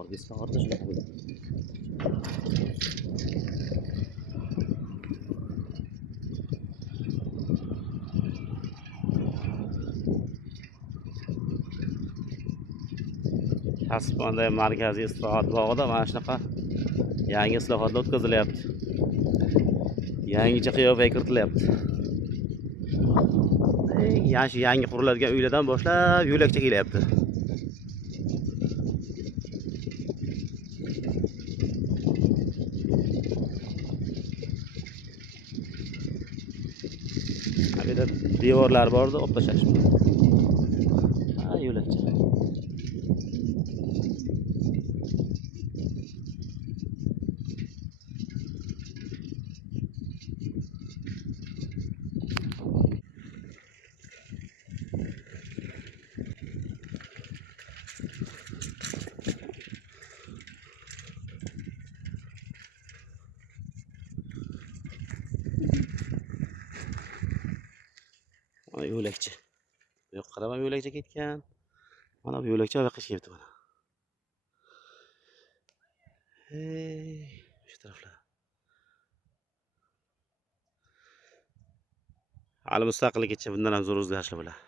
Orqasiga orqa shunaqa bo'ladi. Kasbonda markaziy istirohat bog'ida mana shunaqa yangi islohotlar o'tkazilyapti. Yangicha qiyofaga kiritilyapti. Yangi quriladigan uylardan boshlab yo'lakcha kelyapti. Bu yerda devorlar bordi, olib tashlashibdi. Ha, yo'lakcha. Mana yo'lakcha. Bu yoqqa qarab ham yo'lakcha ketgan. Mana bu yo'lakcha bu yoqqa chiqibdi mana. Shu taraflar. Hali mustaqillikgacha bundan ham zo'r o'zgarishlar bo'ladi.